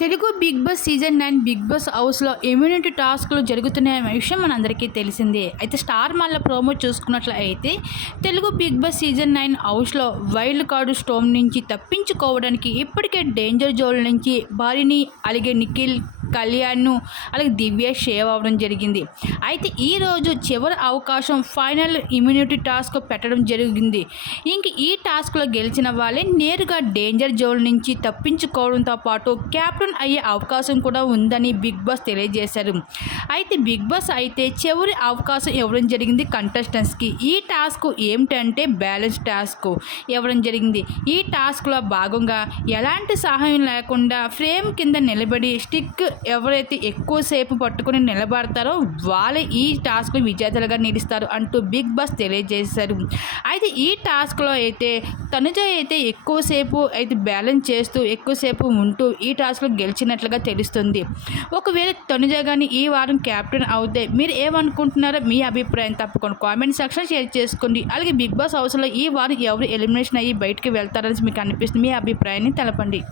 Telugu big boss season 9 big boss హౌస్లో immunity టాస్క్లు జరుగుతున్న విషయం మనందరికీ తెలిసిందే. అయితే స్టార్ మాల్ల ప్రోమో చూసుకున్నట్లయితే తెలుగు బిగ్ బాస్ సీజన్ 9 హౌస్లో వైల్డ్ కార్డు స్టోమ్ నుంచి తప్పించుకోవడానికి ఇప్పటికే డేంజర్ జోన్ నుంచి భారీని అలాగే నిఖిల్, కళ్యాణ్ను అలాగే దివ్య షేవ్ అవ్వడం జరిగింది. అయితే ఈరోజు చివరి అవకాశం ఫైనల్ ఇమ్యూనిటీ టాస్క్ పెట్టడం జరిగింది. ఇంక ఈ టాస్క్లో గెలిచిన వాళ్ళే నేరుగా డేంజర్ జోన్ నుంచి తప్పించుకోవడంతో పాటు క్యాప్టెన్ అయ్యే అవకాశం కూడా ఉందని బిగ్ బాస్ తెలియజేశారు. అయితే బిగ్ బాస్ అయితే చివరి అవకాశం ఇవ్వడం జరిగింది కంటెస్టెంట్స్కి. ఈ టాస్క్ ఏమిటంటే బ్యాలెన్స్ టాస్క్ ఇవ్వడం జరిగింది. ఈ టాస్క్లో భాగంగా ఎలాంటి సహాయం లేకుండా ఫ్రేమ్ కింద నిలబడి స్టిక్ ఎవరైతే ఎక్కువసేపు పట్టుకుని నిలబడతారో వాళ్ళే ఈ టాస్క్ విజేతలుగా నిలుస్తారు అంటూ బిగ్ బాస్ తెలియజేశారు. అయితే ఈ టాస్క్లో అయితే తనుజ అయితే ఎక్కువసేపు అయితే బ్యాలెన్స్ చేస్తూ ఎక్కువసేపు ఉంటూ ఈ టాస్క్లో గెలిచినట్లుగా తెలుస్తుంది. ఒకవేళ తనుజ కానీ ఈ వారం క్యాప్టెన్ అవుతే మీరు ఏమనుకుంటున్నారో మీ అభిప్రాయం తప్పకుండా కామెంట్ సెక్షన్ షేర్ చేసుకోండి. అలాగే బిగ్ బాస్ హౌస్లో ఈ వారం ఎవరు ఎలిమినేషన్ అయ్యి బయటికి వెళ్తారని మీకు అనిపిస్తుంది, మీ అభిప్రాయాన్ని తెలపండి.